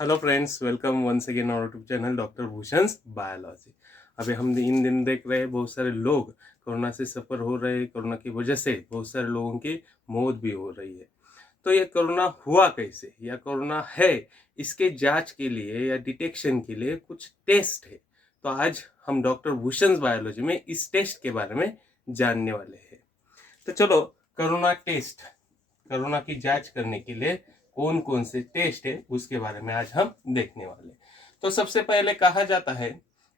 Hello friends, welcome once again our YouTube channel doctor Bhushan's biology. अभी हम इन दिन देख रहे हैं बहुत सारे लोग कोरोना से सफ़र हो रहे हैं। कोरोना की वजह से बहुत सारे लोगों की मौत भी हो रही है। तो ये कोरोना हुआ कैसे या कोरोना है, इसके जांच के लिए या डिटेक्शन के लिए कुछ टेस्ट है। तो आज हम डॉक्टर भूषण्स बायोलॉजी में इस टेस्ट के बारे में जानने वाले हैं। तो चलो, कोरोना टेस्ट, कोरोना की जांच करने के लिए कौन कौन से टेस्ट है उसके बारे में आज हम देखने वाले। तो सबसे पहले कहा जाता है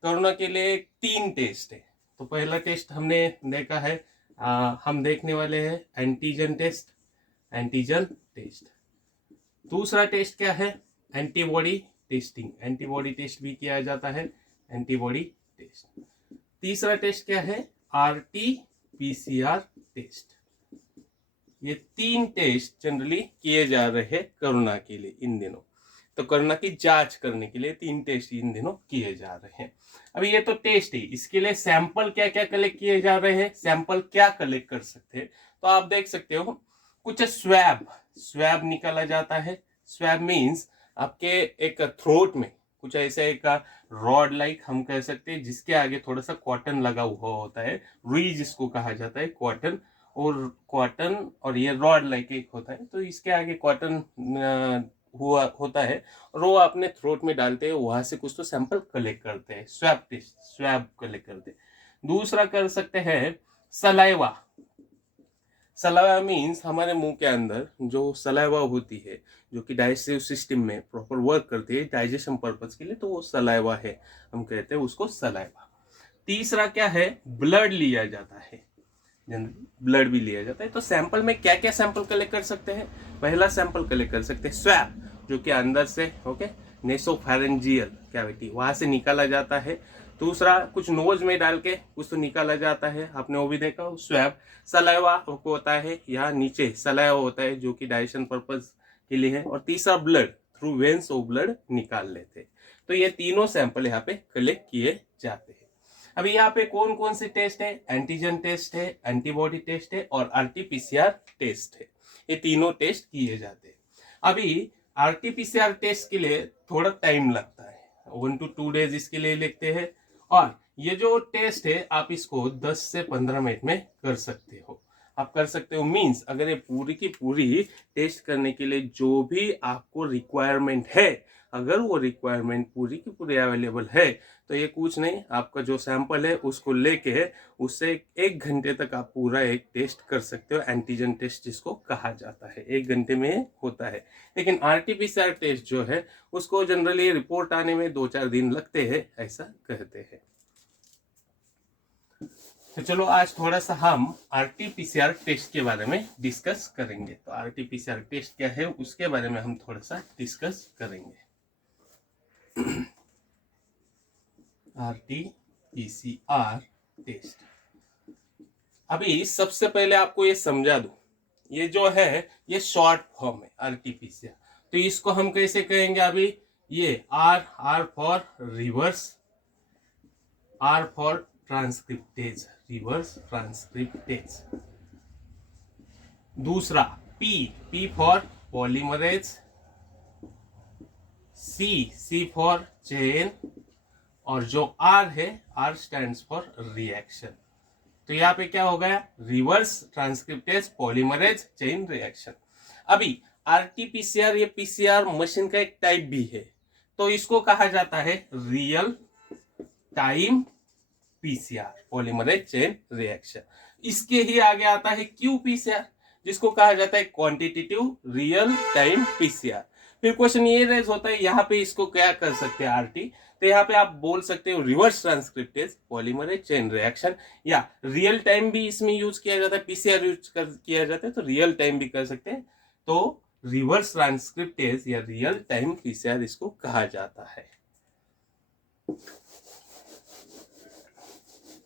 कोरोना के लिए 3 टेस्ट है। तो पहला टेस्ट हमने देखा है, हम देखने वाले हैं एंटीजन टेस्ट। Antigen test. दूसरा टेस्ट क्या है? Antibody testing. एंटीबॉडी टेस्ट भी किया जाता है, एंटीबॉडी टेस्ट। तीसरा टेस्ट क्या है? RT PCR test. ये 3 टेस्ट जनरली किए जा रहे हैं कोरोना के लिए इन दिनों। तो कोरोना की जांच करने के लिए 3 टेस्ट इन दिनों किए जा रहे हैं। अभी ये तो टेस्ट है, इसके लिए सैंपल क्या क्या कलेक्ट किए जा रहे हैं, सैंपल क्या कलेक्ट कर सकते हैं। तो आप देख सकते हो कुछ स्वैब स्वैब निकाला जाता है। स्वैब मीन्स आपके एक थ्रोट में कुछ ऐसा एक रॉड लाइक हम कह सकते हैं, जिसके आगे थोड़ा सा कॉटन लगा हुआ होता है। रुई जिसको कहा जाता है, कॉटन। और ये रॉड लाइक एक होता है, तो इसके आगे कॉटन हुआ होता है और वो अपने थ्रोट में डालते हैं। वहां से कुछ तो सैंपल कलेक्ट करते हैं, स्वैब टेस्ट, स्वैब कलेक्ट करते हैं। दूसरा कर सकते हैं सलाइवा। सलाइवा मीन्स हमारे मुंह के अंदर जो सलाइवा होती है, जो कि डाइजेस्टिव सिस्टम में प्रॉपर वर्क करती है डाइजेशन पर्पज के लिए, तो वो सलाइवा है, हम कहते हैं उसको सलाइवा। तीसरा क्या है? ब्लड लिया जाता है, ब्लड भी लिया जाता है। तो सैंपल में क्या क्या सैंपल कलेक्ट कर सकते हैं? पहला सैंपल कलेक्ट कर सकते हैं स्वैब, जो कि अंदर से नेसोफैरेंजियल कैविटी वहां से निकाला जाता है। दूसरा कुछ नोज में डाल के कुछ तो निकाला जाता है, आपने वो भी देखा स्वैब। सलाइवा होता है, यहाँ नीचे सलाइवा होता है जो कि डाइजेशन पर्पज के लिए है। और तीसरा ब्लड, थ्रू वेन्स वो ब्लड निकाल लेते हैं। तो ये तीनों सैंपल यहाँ पे कलेक्ट किए जाते हैं। अभी यहाँ पे कौन कौन से टेस्ट है? एंटीजन टेस्ट है, एंटीबॉडी टेस्ट है और आरटीपीसीआर टेस्ट है। ये तीनों टेस्ट किए जाते हैं। अभी आरटीपीसीआर टेस्ट के लिए थोड़ा टाइम लगता है, 1 to 2 डेज इसके लिए लगते हैं। और ये जो टेस्ट है आप इसको 10 से 15 मिनट में कर सकते हो। आप कर सकते हो मीन्स अगर ये पूरी की पूरी टेस्ट करने के लिए जो भी आपको रिक्वायरमेंट है, अगर वो रिक्वायरमेंट पूरी की पूरी अवेलेबल है, तो ये कुछ नहीं, आपका जो सैंपल है उसको लेके उससे 1 घंटे तक आप पूरा एक टेस्ट कर सकते हो। एंटीजन टेस्ट जिसको कहा जाता है, 1 घंटे में होता है। लेकिन आरटीपीसीआर टेस्ट जो है उसको जनरली रिपोर्ट आने में 2-4 दिन लगते हैं, ऐसा कहते हैं। तो चलो आज थोड़ा सा हम आरटीपीसीआर टेस्ट के बारे में डिस्कस करेंगे। तो आरटीपीसीआर टेस्ट क्या है उसके बारे में हम थोड़ा सा डिस्कस करेंगे। RTPCR test. अभी सबसे पहले आपको ये समझा दूं, ये जो है ये शॉर्ट फॉर्म है आरटीपीसीआर। तो इसको हम कैसे कहेंगे? अभी ये R for reverse, R for transcriptase, reverse transcriptase. दूसरा P for polymerase, C for chain, और जो आर है, आर स्टैंड्स फॉर रिएक्शन। तो यहाँ पे क्या हो गया? Reverse transcriptase polymerase chain reaction. अभी आरटीपीसीआर ये पीसीआर मशीन का एक टाइप भी है, तो इसको कहा जाता है real time PCR polymerase chain reaction. इसके ही आगे आता है क्यूपीसीआर, जिसको कहा जाता है क्वांटिटेटिव रियल टाइम पीसीआर। फिर क्वेश्चन ये रेज होता है यहाँ पे इसको क्या कर सकते हैं आरटी, तो यहाँ पे आप बोल सकते हो reverse transcriptase polymerase chain reaction, या रियल टाइम भी इसमें यूज किया जाता है, पीसीआर यूज किया जाता है, तो रियल टाइम भी कर सकते हैं। तो रिवर्स ट्रांसक्रिप्टेज या रियल टाइम पीसीआर इसको कहा जाता है।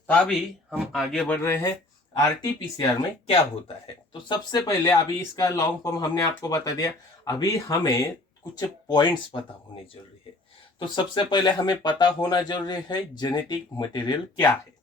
तो अभी हम आगे बढ़ रहे हैं, आरटीपीसीआर में क्या होता है। तो सबसे पहले अभी इसका लॉन्ग फॉर्म हमने आपको बता दिया। अभी हमें कुछ पॉइंट्स पता होने जरूरी है। तो सबसे पहले हमें पता होना जरूरी है जेनेटिक मटेरियल क्या है।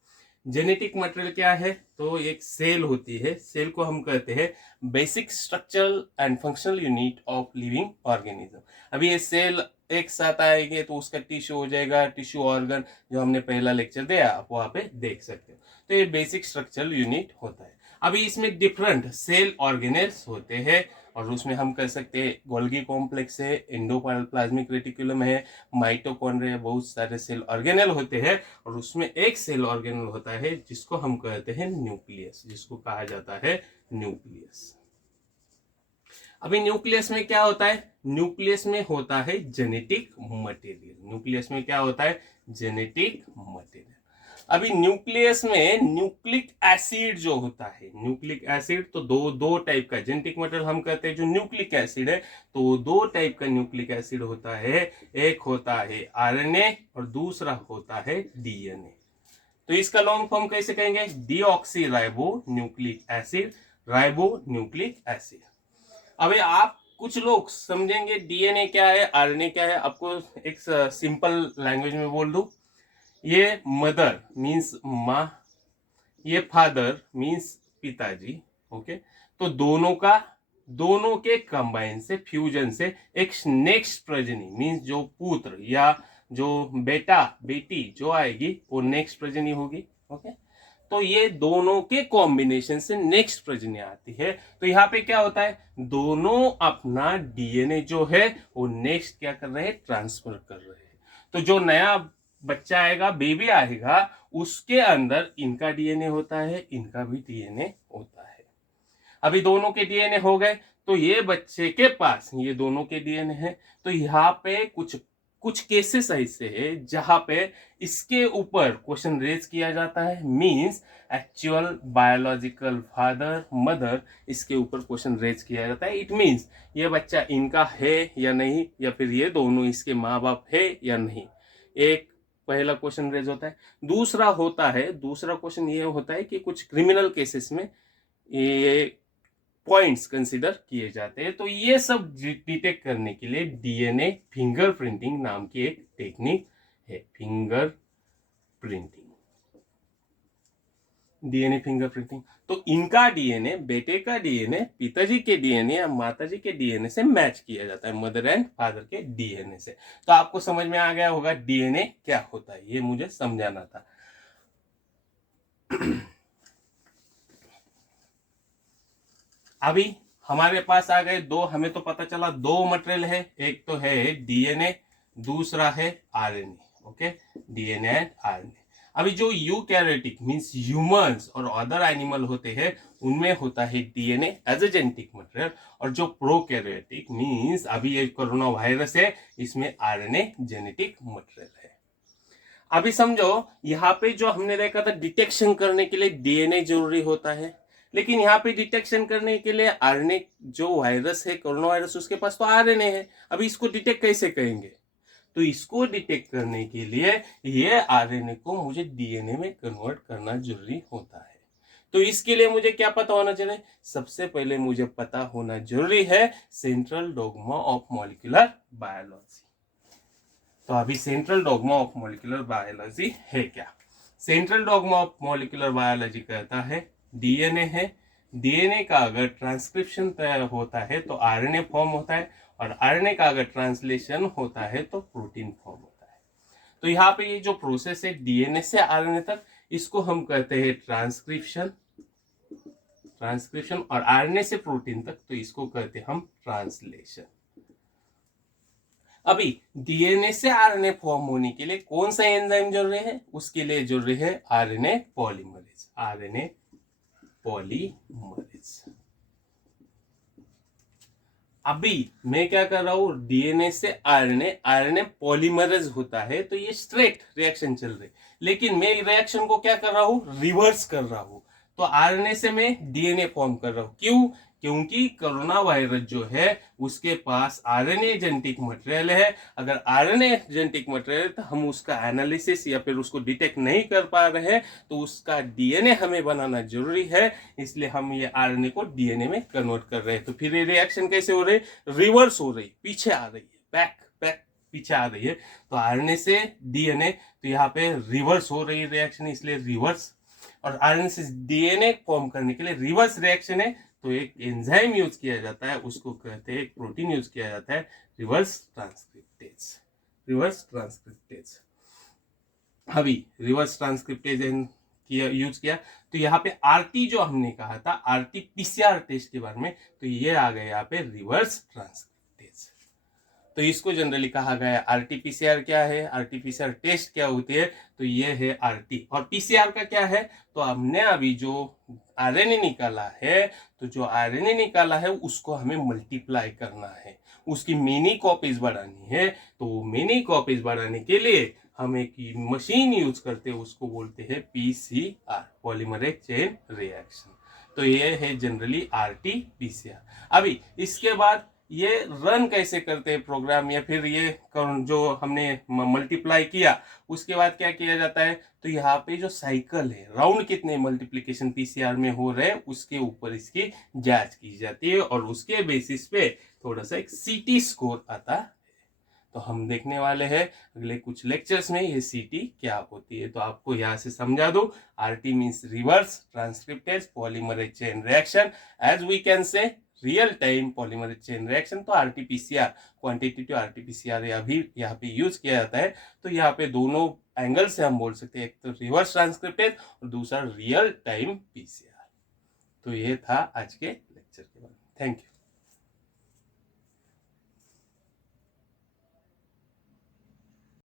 जेनेटिक मटेरियल क्या है? तो एक सेल होती है, सेल को हम कहते हैं basic structural and functional unit of living organism. अभी ये सेल एक साथ आएंगे तो उसका टिश्यू हो जाएगा, टिश्यू ऑर्गन, जो हमने पहला लेक्चर दिया आप वहां पे देख सकते हो। तो ये बेसिक स्ट्रक्चरल यूनिट होता है। अभी इसमें डिफरेंट सेल ऑर्गेनेल्स होते हैं और उसमें हम कह सकते हैं गोल्गी कॉम्प्लेक्स है, एंडोप्लाज्मिक रेटिकुलम है, माइटोकॉन्ड्रिया, बहुत सारे सेल ऑर्गेनेल होते हैं और उसमें एक सेल ऑर्गेनेल होता है जिसको हम कहते हैं न्यूक्लियस, जिसको कहा जाता है न्यूक्लियस। अभी न्यूक्लियस में क्या होता है? न्यूक्लियस में होता है जेनेटिक मटेरियल। न्यूक्लियस में क्या होता है? Genetic material. अभी न्यूक्लियस में न्यूक्लिक एसिड जो होता है, न्यूक्लिक एसिड तो दो टाइप का, जेनेटिक मटेरियल हम कहते हैं जो न्यूक्लिक एसिड है, तो दो टाइप का न्यूक्लिक एसिड होता है। एक होता है आरएनए और दूसरा होता है डीएनए। तो इसका लॉन्ग फॉर्म कैसे कहेंगे? Deoxy ribo nucleic acid, ribo nucleic acid. अभी आप कुछ लोग समझेंगे डीएनए क्या है, आरएनए क्या है। आपको एक सिंपल लैंग्वेज में बोल दूं, ये मदर मीन्स माँ, ये फादर मीन्स पिताजी, ओके। तो दोनों के कंबाइन से, फ्यूजन से एक नेक्स्ट प्रजनी मीन्स जो पुत्र या जो बेटा बेटी जो आएगी वो नेक्स्ट प्रजनी होगी, ओके। तो ये दोनों के कॉम्बिनेशन से नेक्स्ट प्रजनी आती है। तो यहाँ पे क्या होता है? दोनों अपना डीएनए जो है वो नेक्स्ट क्या कर रहे हैं? ट्रांसफर कर रहे हैं। तो जो नया बच्चा आएगा, बेबी आएगा, उसके अंदर इनका डीएनए होता है, इनका भी डीएनए होता है। अभी दोनों के डीएनए हो गए तो ये बच्चे के पास ये दोनों के डीएनए है। तो यहाँ पे कुछ केसेस ऐसे है जहां पे इसके ऊपर क्वेश्चन रेज किया जाता है, means actual biological father mother, इसके ऊपर क्वेश्चन रेज किया जाता है। इट मींस ये बच्चा इनका है या नहीं, या फिर ये दोनों इसके माँ बाप है या नहीं। एक पहला क्वेश्चन रेज होता है। दूसरा क्वेश्चन ये होता है कि कुछ क्रिमिनल केसेस में ये पॉइंट्स कंसीडर किए जाते हैं। तो ये सब डिटेक्ट करने के लिए डीएनए फिंगरप्रिंटिंग नाम की एक टेक्निक है। DNA fingerprinting. तो इनका डीएनए, बेटे का डीएनए पिताजी के डीएनए या माताजी के डीएनए से मैच किया जाता है, मदर एंड फादर के डीएनए से। तो आपको समझ में आ गया होगा डीएनए क्या होता है, ये मुझे समझाना था। अभी हमारे पास आ गए दो, हमें तो पता चला दो मटेरियल है, एक तो है डीएनए, दूसरा है RNA, okay, DNA and RNA. अभी जो यूकैरियोटिक मींस ह्यूमंस और अदर एनिमल होते हैं उनमें होता है DNA as a genetic material, और जो प्रोकैरियोटिक मींस अभी ये कोरोना वायरस है, इसमें आरएनए जेनेटिक मटेरियल है। अभी समझो यहाँ पे जो हमने देखा था डिटेक्शन करने के लिए डीएनए जरूरी होता है, लेकिन यहाँ पे डिटेक्शन करने के लिए आरएनए, जो वायरस है कोरोना वायरस, उसके पास तो आरएनए है। अभी इसको डिटेक्ट कैसे करेंगे? तो इसको डिटेक्ट करने के लिए ये आरएनए को मुझे डीएनए में कन्वर्ट करना जरूरी होता है। तो इसके लिए मुझे क्या पता होना चाहिए? सबसे पहले मुझे पता होना जरूरी है central dogma of molecular biology. तो अभी central dogma of molecular biology है क्या? Central dogma of molecular biology कहता है डीएनए है, डीएनए का अगर ट्रांसक्रिप्शन होता है तो आरएनए फॉर्म होता है, और आरएनए का अगर ट्रांसलेशन होता है तो प्रोटीन फॉर्म होता है। तो यहाँ पे ये जो प्रोसेस है डीएनए से आरएनए तक, इसको हम कहते हैं ट्रांसक्रिप्शन, और आरएनए से प्रोटीन तक तो इसको कहते हैं हम ट्रांसलेशन। अभी डीएनए से आरएनए फॉर्म होने के लिए कौन सा एंजाइम जरूरी है? उसके लिए जरूरी है आरएनए पॉलीमरेज, आरएनए पॉलीमरेज। अभी मैं क्या कर रहा हूं, डीएनए से आरएनए पॉलीमरेज होता है, तो ये स्ट्रेट रिएक्शन चल रही है, लेकिन मैं रिएक्शन को क्या कर रहा हूं, रिवर्स कर रहा हूं। तो आरएनए से मैं डीएनए फॉर्म कर रहा हूं। क्यों? क्योंकि कोरोना वायरस जो है उसके पास आरएनए जेनेटिक मटेरियल है। अगर आरएनए जेनेटिक मटेरियल तो हम उसका एनालिसिस या फिर उसको डिटेक्ट नहीं कर पा रहे हैं, तो उसका डीएनए हमें बनाना जरूरी है, इसलिए हम ये आरएनए को डीएनए में कन्वर्ट कर रहे हैं। तो फिर ये रिएक्शन कैसे हो रही है? रिवर्स हो रही, पीछे आ रही है, बैक पीछे आ रही है। तो आरएनए से डीएनए, तो यहाँ पे रिवर्स हो रही रिएक्शन, इसलिए रिवर्स। और आरएनए से डीएनए फॉर्म करने के लिए रिवर्स रिएक्शन है, तो एक एंजाइम यूज किया जाता है, उसको कहते हैं, एक प्रोटीन यूज किया जाता है रिवर्स ट्रांसक्रिप्टेज। रिवर्स ट्रांसक्रिप्टेज, अभी रिवर्स ट्रांसक्रिप्टेज किया यूज किया, तो यहाँ पे आरटी जो हमने कहा था, आरटी पीसीआर टेस्ट के बारे में, तो ये आ गया यहाँ पे रिवर्स ट्रांसक्रिप्टेज। तो इसको जनरली कहा गया है आरटीपीसीआर। क्या है आरटीपीसीआर टेस्ट, क्या होती है, तो ये है आरटी। और पीसीआर का क्या है, तो हमने अभी जो आरएनए निकाला है, तो जो आरएनए निकाला है उसको हमें मल्टीप्लाई करना है, उसकी मेनी कॉपीज बढ़ानी है। तो मेनी कॉपीज बढ़ाने के लिए हम एक मशीन यूज करते हैं, उसको बोलते हैं पीसीआर, पॉलीमरेज चेन रिएक्शन। तो ये है जनरली आरटी पीसीआर। अभी इसके बाद ये रन कैसे करते हैं प्रोग्राम, या फिर ये जो हमने मल्टीप्लाई किया उसके बाद क्या किया जाता है, तो यहाँ पे जो साइकिल है, राउंड कितने मल्टीप्लिकेशन पीसीआर में हो रहे हैं उसके ऊपर इसकी जांच की जाती है, और उसके बेसिस पे थोड़ा सा एक सीटी स्कोर आता है। तो हम देखने वाले हैं अगले कुछ लेक्चर्स में ये सीटी क्या होती है। तो आपको यहाँ से समझा दो, RT means reverse transcriptase polymerase chain reaction, as we can say real time polymerase chain reaction. तो आरटीपीसीआर, क्वांटिटेटिव आरटीपीसीआर अभी यहाँ पे यूज किया जाता है। तो यहाँ पे दोनों एंगल से हम बोल सकते हैं, एक तो रिवर्स ट्रांसक्रिप्टेज और दूसरा रियल टाइम पीसीआर। तो ये था आज के लेक्चर के बारे में। Thank you.